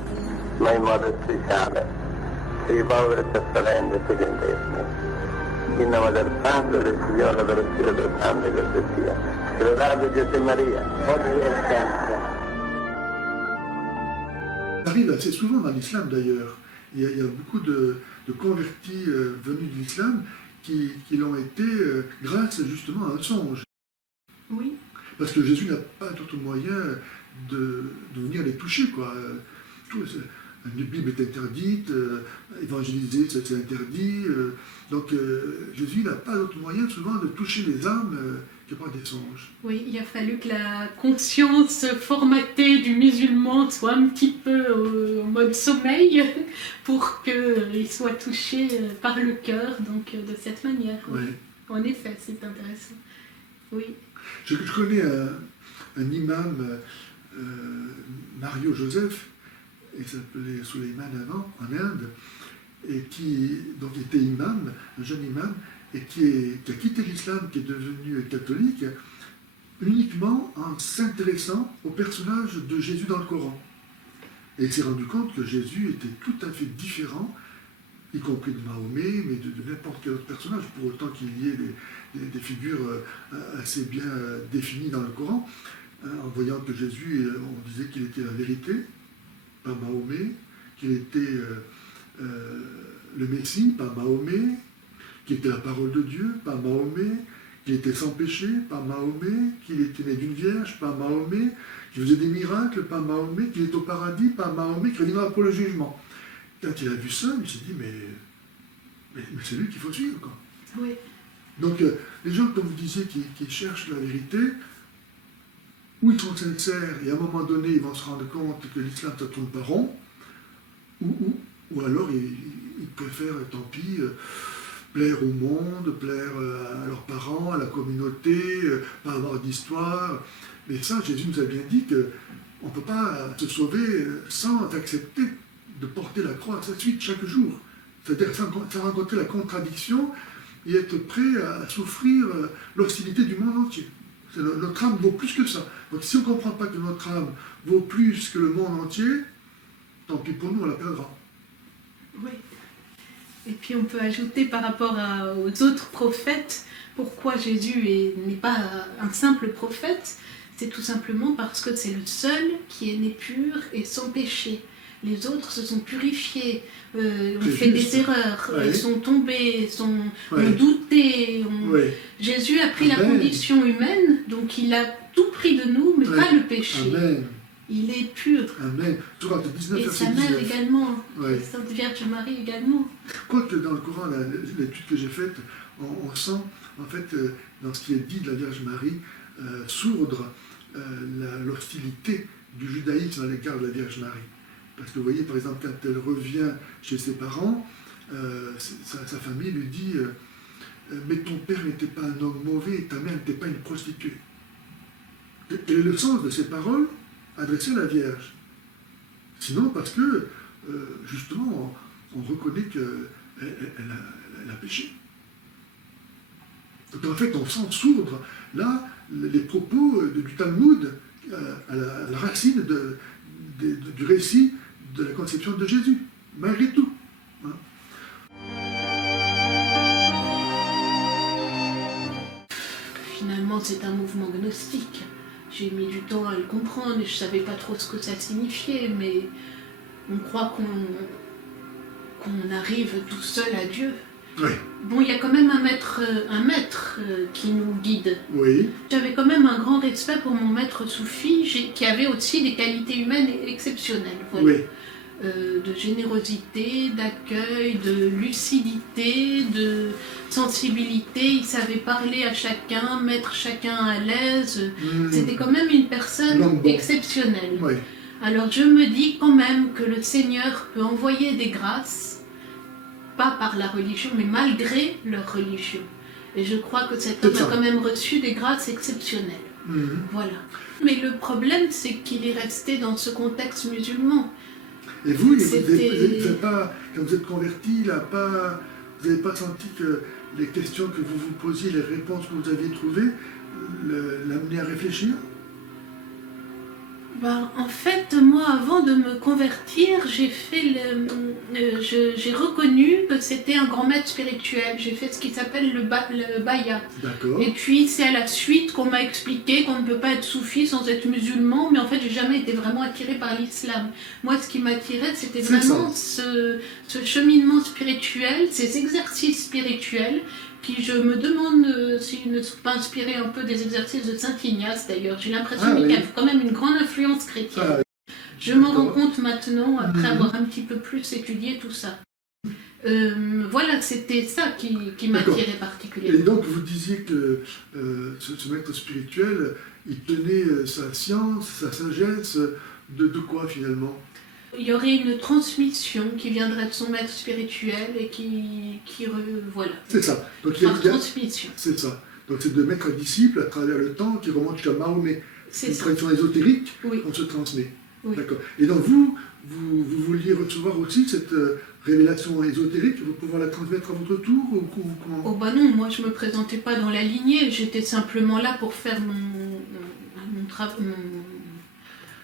ma in modo speciale sui poveri e sofferenti e sugli infermi. In nome del Padre, del Figlio e dello Spirito Santo, che sia. Lodate Gesù Maria, oggi e sempre. Ça arrive assez souvent dans l'islam d'ailleurs. Il y a beaucoup de convertis venus de l'islam qui l'ont été grâce justement à un songe. Oui. Parce que Jésus n'a pas d'autre moyen de venir les toucher, quoi. Une Bible est interdite, évangéliser c'est interdit, donc Jésus n'a pas d'autre moyen souvent de toucher les âmes que par des songes. Oui, il a fallu que la conscience formatée du musulman soit un petit peu en mode sommeil pour qu'il soit touché par le cœur, donc de cette manière. Oui. En effet, c'est intéressant. Oui. Je connais un imam, Mario Joseph, il s'appelait Suleiman avant, en Inde, et qui donc était imam, un jeune imam, et qui a quitté l'islam, qui est devenu catholique, uniquement en s'intéressant au personnage de Jésus dans le Coran. Et il s'est rendu compte que Jésus était tout à fait différent, y compris de Mahomet, mais de n'importe quel autre personnage, pour autant qu'il y ait des figures assez bien définies dans le Coran, en voyant que Jésus, on disait qu'il était la vérité, pas Mahomet, qu'il était le Messie, pas Mahomet, qu'il était la parole de Dieu, pas Mahomet, qu'il était sans péché, pas Mahomet, qu'il était né d'une vierge, pas Mahomet, qu'il faisait des miracles, pas Mahomet, qu'il est au paradis, pas Mahomet, qu'il reviendra pour le jugement. Quand il a vu ça, il s'est dit, mais c'est lui qu'il faut suivre, quoi. Oui. Donc, les gens, comme vous disiez, qui cherchent la vérité, ou ils sont sincères, et à un moment donné, ils vont se rendre compte que l'islam, ça tourne pas rond, ou alors ils préfèrent, tant pis, plaire au monde, plaire à leurs parents, à la communauté, pas avoir d'histoire. Mais ça, Jésus nous a bien dit qu'on ne peut pas se sauver sans accepter de porter la croix à sa suite chaque jour. C'est-à-dire sans rencontrer la contradiction et être prêt à souffrir l'hostilité du monde entier. Notre âme vaut plus que ça. Donc si on ne comprend pas que notre âme vaut plus que le monde entier, tant pis pour nous, on la perdra. Oui. Et puis on peut ajouter par rapport aux autres prophètes, pourquoi Jésus n'est pas un simple prophète, c'est tout simplement parce que c'est le seul qui est né pur et sans péché. Les autres se sont purifiés, ont fait des erreurs, ouais. Sont tombés, ont douté. Jésus a pris la condition humaine, donc il a tout pris de nous, mais pas le péché. Amen. Il est pur. Amen. Et sa mère également, Sainte Vierge Marie également. Quoique dans le Coran, l'étude que j'ai faite, on sent, en fait, dans ce qui est dit de la Vierge Marie, sourdre l'hostilité du judaïsme à l'égard de la Vierge Marie. Parce que vous voyez, par exemple, quand elle revient chez ses parents, sa famille lui dit mais ton père n'était pas un homme mauvais et ta mère n'était pas une prostituée. Quel est le sens de ces paroles adressées à la Vierge? Sinon, parce que, justement, on reconnaît qu'elle a péché. Donc en fait, on sent sourdre, là, les propos du Talmud à la racine du récit de la conception de Jésus, malgré tout. Hein. Finalement, c'est un mouvement gnostique. J'ai mis du temps à le comprendre et je ne savais pas trop ce que ça signifiait, mais on croit qu'on arrive tout seul à Dieu. Oui. Bon, il y a quand même un maître qui nous guide. Oui. J'avais quand même un grand respect pour mon maître soufi, qui avait aussi des qualités humaines exceptionnelles. Voilà. Oui. De générosité, d'accueil, de lucidité, de sensibilité. Il savait parler à chacun, mettre chacun à l'aise. C'était quand même une personne exceptionnelle. Oui. Alors je me dis quand même que le Seigneur peut envoyer des grâces, pas par la religion, mais malgré leur religion. Et je crois que cet homme a quand même reçu des grâces exceptionnelles. Voilà. Mais le problème, c'est qu'il est resté dans ce contexte musulman. Et vous n'avez pas, quand vous êtes converti, vous n'avez pas senti que les questions que vous vous posiez, les réponses que vous aviez trouvées, l'amenaient à réfléchir? En fait, moi, avant de me convertir, j'ai reconnu que c'était un grand maître spirituel. J'ai fait ce qui s'appelle le Baya. D'accord. Et puis, c'est à la suite qu'on m'a expliqué qu'on ne peut pas être soufi sans être musulman, mais en fait, j'ai jamais été vraiment attirée par l'islam. Moi, ce qui m'attirait, c'était vraiment ce cheminement spirituel, ces exercices spirituels, qui je me demande s'ils ne sont pas inspirés un peu des exercices de Saint Ignace d'ailleurs. J'ai l'impression qu'il y a quand même une grande influence chrétienne. Je m'en rends compte maintenant, après avoir un petit peu plus étudié tout ça. Voilà, c'était ça qui m'attirait particulièrement. Et donc vous disiez que ce maître spirituel, il tenait sa science, sa sagesse, de quoi finalement? Il y aurait une transmission qui viendrait de son maître spirituel et voilà. C'est ça. Donc transmission. C'est ça. Donc c'est de maître à disciple à travers le temps qui remonte jusqu'à Mahomet. C'est une tradition ésotérique qu'on se transmet. Oui. D'accord. Et donc vous vouliez recevoir aussi cette révélation ésotérique pour pouvoir la transmettre à votre tour ou comment? Oh bah non, moi je me présentais pas dans la lignée, j'étais simplement là pour faire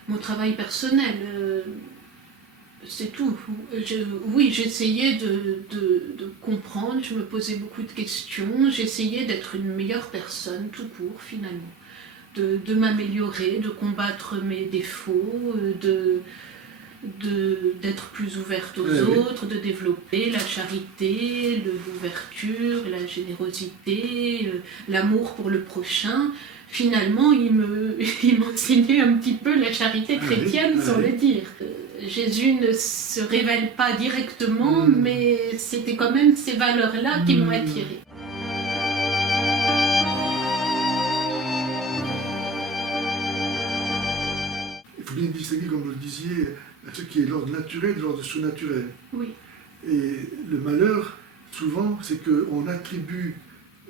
mon travail personnel. C'est tout. Oui, j'essayais de comprendre, je me posais beaucoup de questions, j'essayais d'être une meilleure personne, tout court finalement, de m'améliorer, de combattre mes défauts, d'être plus ouverte aux autres, de développer la charité, l'ouverture, la générosité, l'amour pour le prochain. Finalement, il m'enseignait un petit peu la charité chrétienne, sans le dire. Jésus ne se révèle pas directement, mais c'était quand même ces valeurs-là qui m'ont attirée. Il faut bien distinguer, comme vous le disiez, ce qui est l'ordre naturel de l'ordre surnaturel. Oui. Et le malheur, souvent, c'est qu'on attribue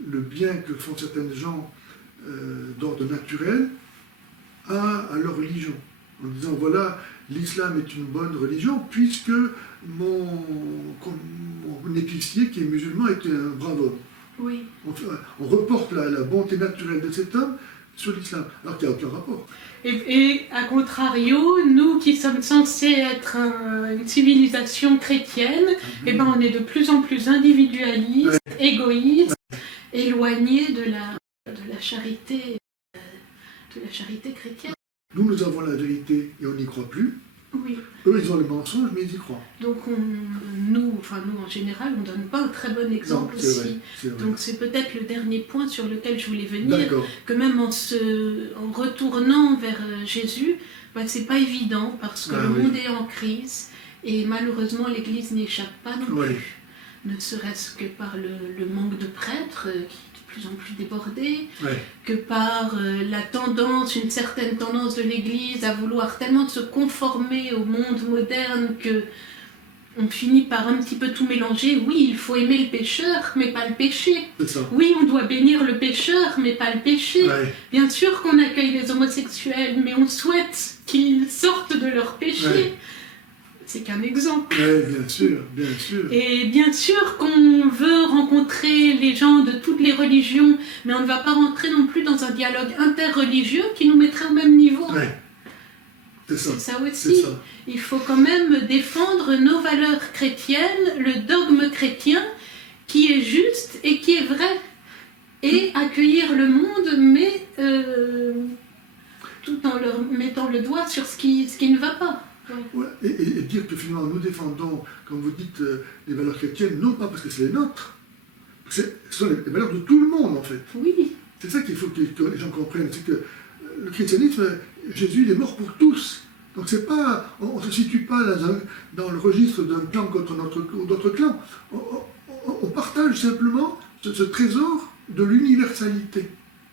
le bien que font certaines gens d'ordre naturel à leur religion. En disant, voilà, l'islam est une bonne religion, puisque mon épicier qui est musulman est un brave homme. Oui. On reporte la bonté naturelle de cet homme sur l'islam, alors qu'il n'y a aucun rapport. Et à contrario, nous qui sommes censés être une civilisation chrétienne, eh ben on est de plus en plus individualiste, égoïste, éloigné de la charité chrétienne. Nous avons la vérité et on n'y croit plus. Oui. Eux, ils ont le mensonge, mais ils y croient. Donc nous en général, on ne donne pas un très bon exemple non, aussi. Vrai. Donc c'est peut-être le dernier point sur lequel je voulais venir. D'accord. Que même en retournant vers Jésus, c'est pas évident parce que le monde est en crise et malheureusement l'Église n'échappe pas non plus. Ne serait-ce que par le manque de prêtres qui est de plus en plus débordé, que par une certaine tendance de l'Église à vouloir tellement se conformer au monde moderne que on finit par un petit peu tout mélanger. Oui, il faut aimer le pécheur, mais pas le péché. C'est ça. Oui, on doit bénir le pécheur, mais pas le péché. Bien sûr qu'on accueille les homosexuels, mais on souhaite qu'ils sortent de leur péché. C'est qu'un exemple. Oui, bien sûr, bien sûr. Et bien sûr qu'on veut rencontrer les gens de toutes les religions, mais on ne va pas rentrer non plus dans un dialogue interreligieux qui nous mettrait au même niveau. C'est ça. C'est ça aussi. Ça. Il faut quand même défendre nos valeurs chrétiennes, le dogme chrétien qui est juste et qui est vrai. Et accueillir le monde, mais tout en leur mettant le doigt sur ce qui ne va pas. Et dire que finalement nous défendons, comme vous dites, les valeurs chrétiennes, non pas parce que c'est les nôtres, ce sont les valeurs de tout le monde en fait. Oui. C'est ça qu'il faut que les gens comprennent, c'est que le christianisme, Jésus il est mort pour tous. Donc c'est pas, on ne se situe pas dans le registre d'un clan contre d'autres clans. On partage simplement ce trésor de l'universalité.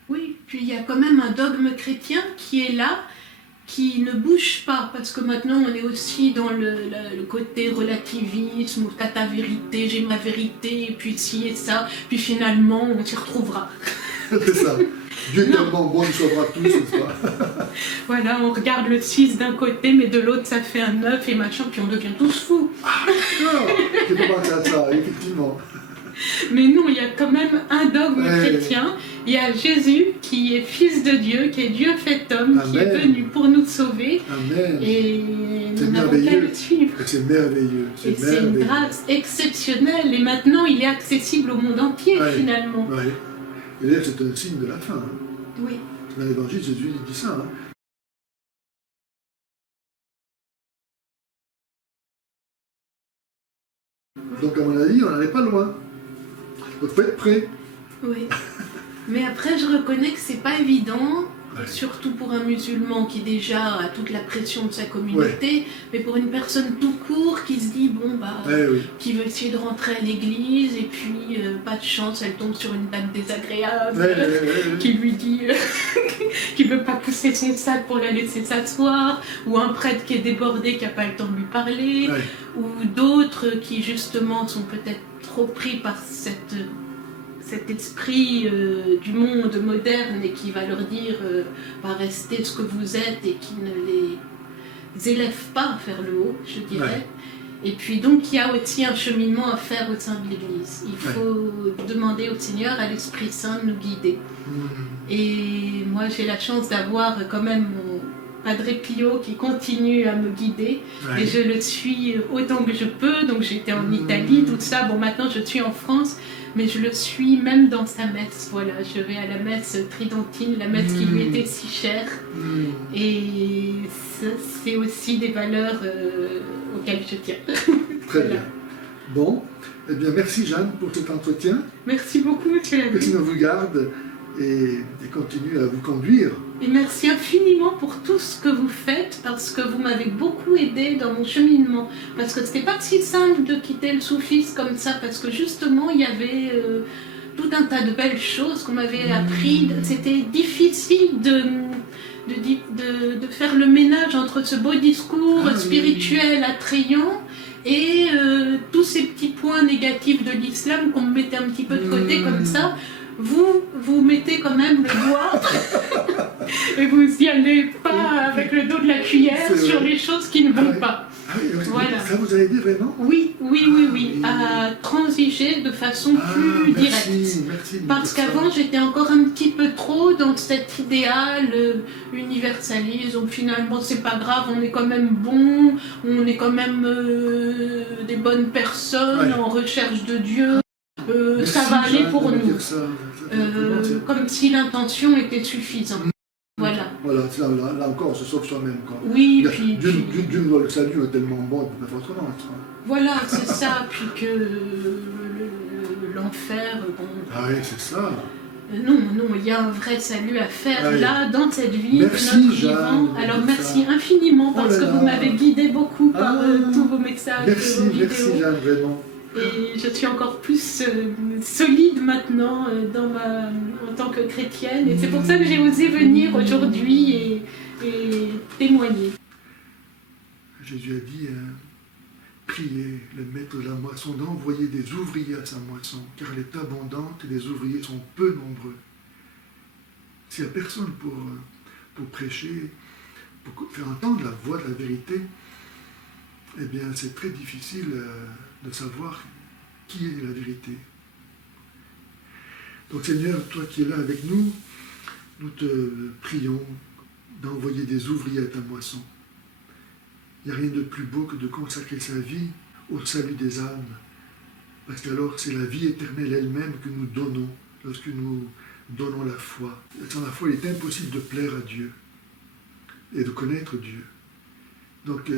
Oui, puis il y a quand même un dogme chrétien qui est là, qui ne bouge pas, parce que maintenant on est aussi dans le côté relativisme, où t'as ta vérité, j'ai ma vérité, et puis ci et ça, puis finalement on s'y retrouvera. C'est ça. Dieu est tellement bon, il sauvera tous, c'est ça. Voilà, on regarde le 6 d'un côté, mais de l'autre ça fait un 9 et machin, puis on devient tous fous. Ah, d'accord. J'ai pas pensé à ça, effectivement. Mais non, il y a quand même un dogme chrétien. Il y a Jésus qui est fils de Dieu, qui est Dieu fait homme, qui est venu pour nous sauver. Amen. Et nous n'avons qu'à le suivre. C'est merveilleux. C'est une grâce exceptionnelle. Et maintenant, il est accessible au monde entier, finalement. Oui. Et d'ailleurs, c'est un signe de la fin. Oui. Dans l'Évangile, Jésus dit ça. Donc, à mon avis, on n'en est pas loin. Donc, faut être prêt. Oui. Mais après, je reconnais que c'est pas évident, surtout pour un musulman qui déjà a toute la pression de sa communauté, mais pour une personne tout court qui se dit, qui veut essayer de rentrer à l'église, et puis, pas de chance, elle tombe sur une dame désagréable, qui lui dit qu'il veut pas pousser son sac pour la laisser s'asseoir, ou un prêtre qui est débordé, qui n'a pas le temps de lui parler, ou d'autres qui justement sont peut-être trop pris par cet esprit du monde moderne et qui va leur dire restez ce que vous êtes et qui ne les élève pas vers le haut, je dirais. Et puis donc il y a aussi un cheminement à faire au sein de l'Église. Il faut demander au Seigneur, à l'Esprit Saint de nous guider. Et moi j'ai la chance d'avoir quand même mon Padre Pio qui continue à me guider et je le suis autant que je peux. Donc j'étais en Italie, tout ça. Bon, maintenant je suis en France. mais je le suis même dans sa messe. Voilà, je vais à la messe tridentine, la messe qui lui était si chère. Et ça, c'est aussi des valeurs auxquelles je tiens. Très voilà. Bien. Bon, eh bien merci Jeanne pour cet entretien. Merci beaucoup, monsieur l'abbé. Que Dieu vous garde et continue à vous conduire. Et merci infiniment pour tout ce que vous faites, parce que vous m'avez beaucoup aidé dans mon cheminement. Parce que c'était pas si simple de quitter le soufisme comme ça, parce que justement, il y avait tout un tas de belles choses qu'on m'avait appris. C'était difficile de faire le ménage entre ce beau discours spirituel attrayant et tous ces petits points négatifs de l'islam qu'on me mettait un petit peu de côté comme ça. Vous mettez quand même le doigt et vous n'y allez pas avec le dos de la cuillère sur les choses qui ne vont pas. Voilà. Ça vous a aidé vraiment? Oui, à transiger de façon plus directe. Merci, parce qu'avant, j'étais encore un petit peu trop dans cet idéal universaliste. Donc finalement, c'est pas grave, on est quand même bon, on est quand même des bonnes personnes en recherche de Dieu. Ça va aller pour nous. Comme si l'intention était suffisante. Voilà, là encore, on se sauve soi-même. Oui, Dieu nous le salut est tellement bon, il ne peut pas faire autrement. Voilà, c'est ça. Puis que l'enfer, bon... Ah oui, c'est ça. Non, il y a un vrai salut à faire là, dans cette vie, merci, notre vivant. Alors merci infiniment, parce que vous m'avez guidé beaucoup par tous vos messages, vos vidéos. Merci Jeanne, vraiment. Et je suis encore plus solide maintenant en tant que chrétienne. Et c'est pour ça que j'ai osé venir aujourd'hui et témoigner. Jésus a dit, priez le maître de la moisson d'envoyer des ouvriers à sa moisson, car elle est abondante et les ouvriers sont peu nombreux. S'il n'y a personne pour prêcher, pour faire entendre la voix de la vérité, eh bien c'est très difficile de savoir qui est la vérité. Donc Seigneur, toi qui es là avec nous, nous te prions d'envoyer des ouvriers à ta moisson. Il n'y a rien de plus beau que de consacrer sa vie au salut des âmes, parce qu'alors c'est la vie éternelle elle-même que nous donnons lorsque nous donnons la foi. Sans la foi, il est impossible de plaire à Dieu et de connaître Dieu. Donc,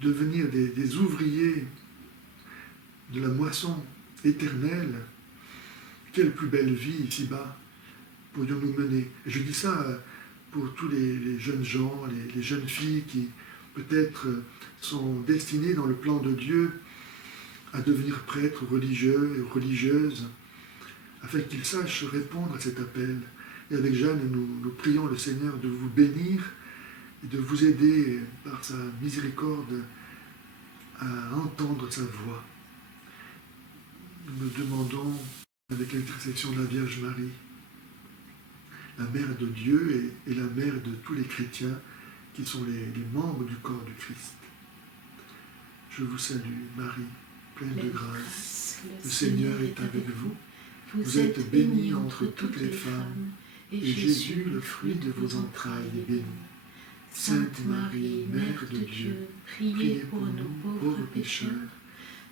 devenir des ouvriers de la moisson éternelle, quelle plus belle vie ici-bas pourrions-nous mener. Et je dis ça pour tous les jeunes gens, les jeunes filles qui peut-être sont destinées dans le plan de Dieu à devenir prêtres religieux et religieuses, afin qu'ils sachent répondre à cet appel. Et avec Jeanne, nous prions le Seigneur de vous bénir et de vous aider par sa miséricorde à entendre sa voix. Nous nous demandons, avec l'intercession de la Vierge Marie, la mère de Dieu et la mère de tous les chrétiens qui sont les membres du corps du Christ. Je vous salue, Marie, pleine de grâce. Le Seigneur est avec vous. Vous êtes bénie entre toutes les femmes, et Jésus, le fruit de vos entrailles, est béni. Sainte Marie, Mère de Dieu, priez pour nous pauvres pécheurs,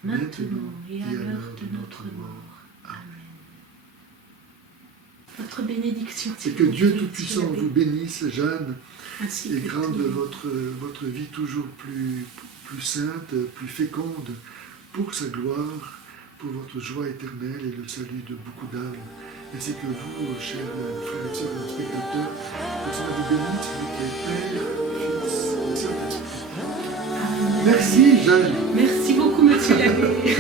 maintenant et à l'heure de notre mort. Amen. Votre bénédiction. Et que Dieu Tout-Puissant vous bénisse, Jeanne, et grande votre vie toujours plus sainte, plus féconde, pour sa gloire, pour votre joie éternelle et le salut de beaucoup d'âmes. Ainsi que vous, chers frères et sœurs et spectateurs, que cela vous bénisse, vous qui êtes Père, Fils et Saint-Esprit. Merci, Jeanne. Merci beaucoup, monsieur l'abbé.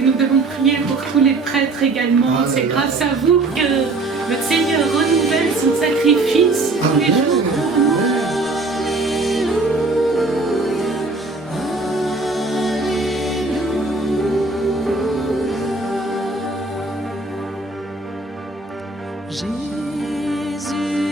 Nous devons prier pour tous les prêtres également. C'est grâce à vous que le Seigneur renouvelle son sacrifice tous les jours. Jésus.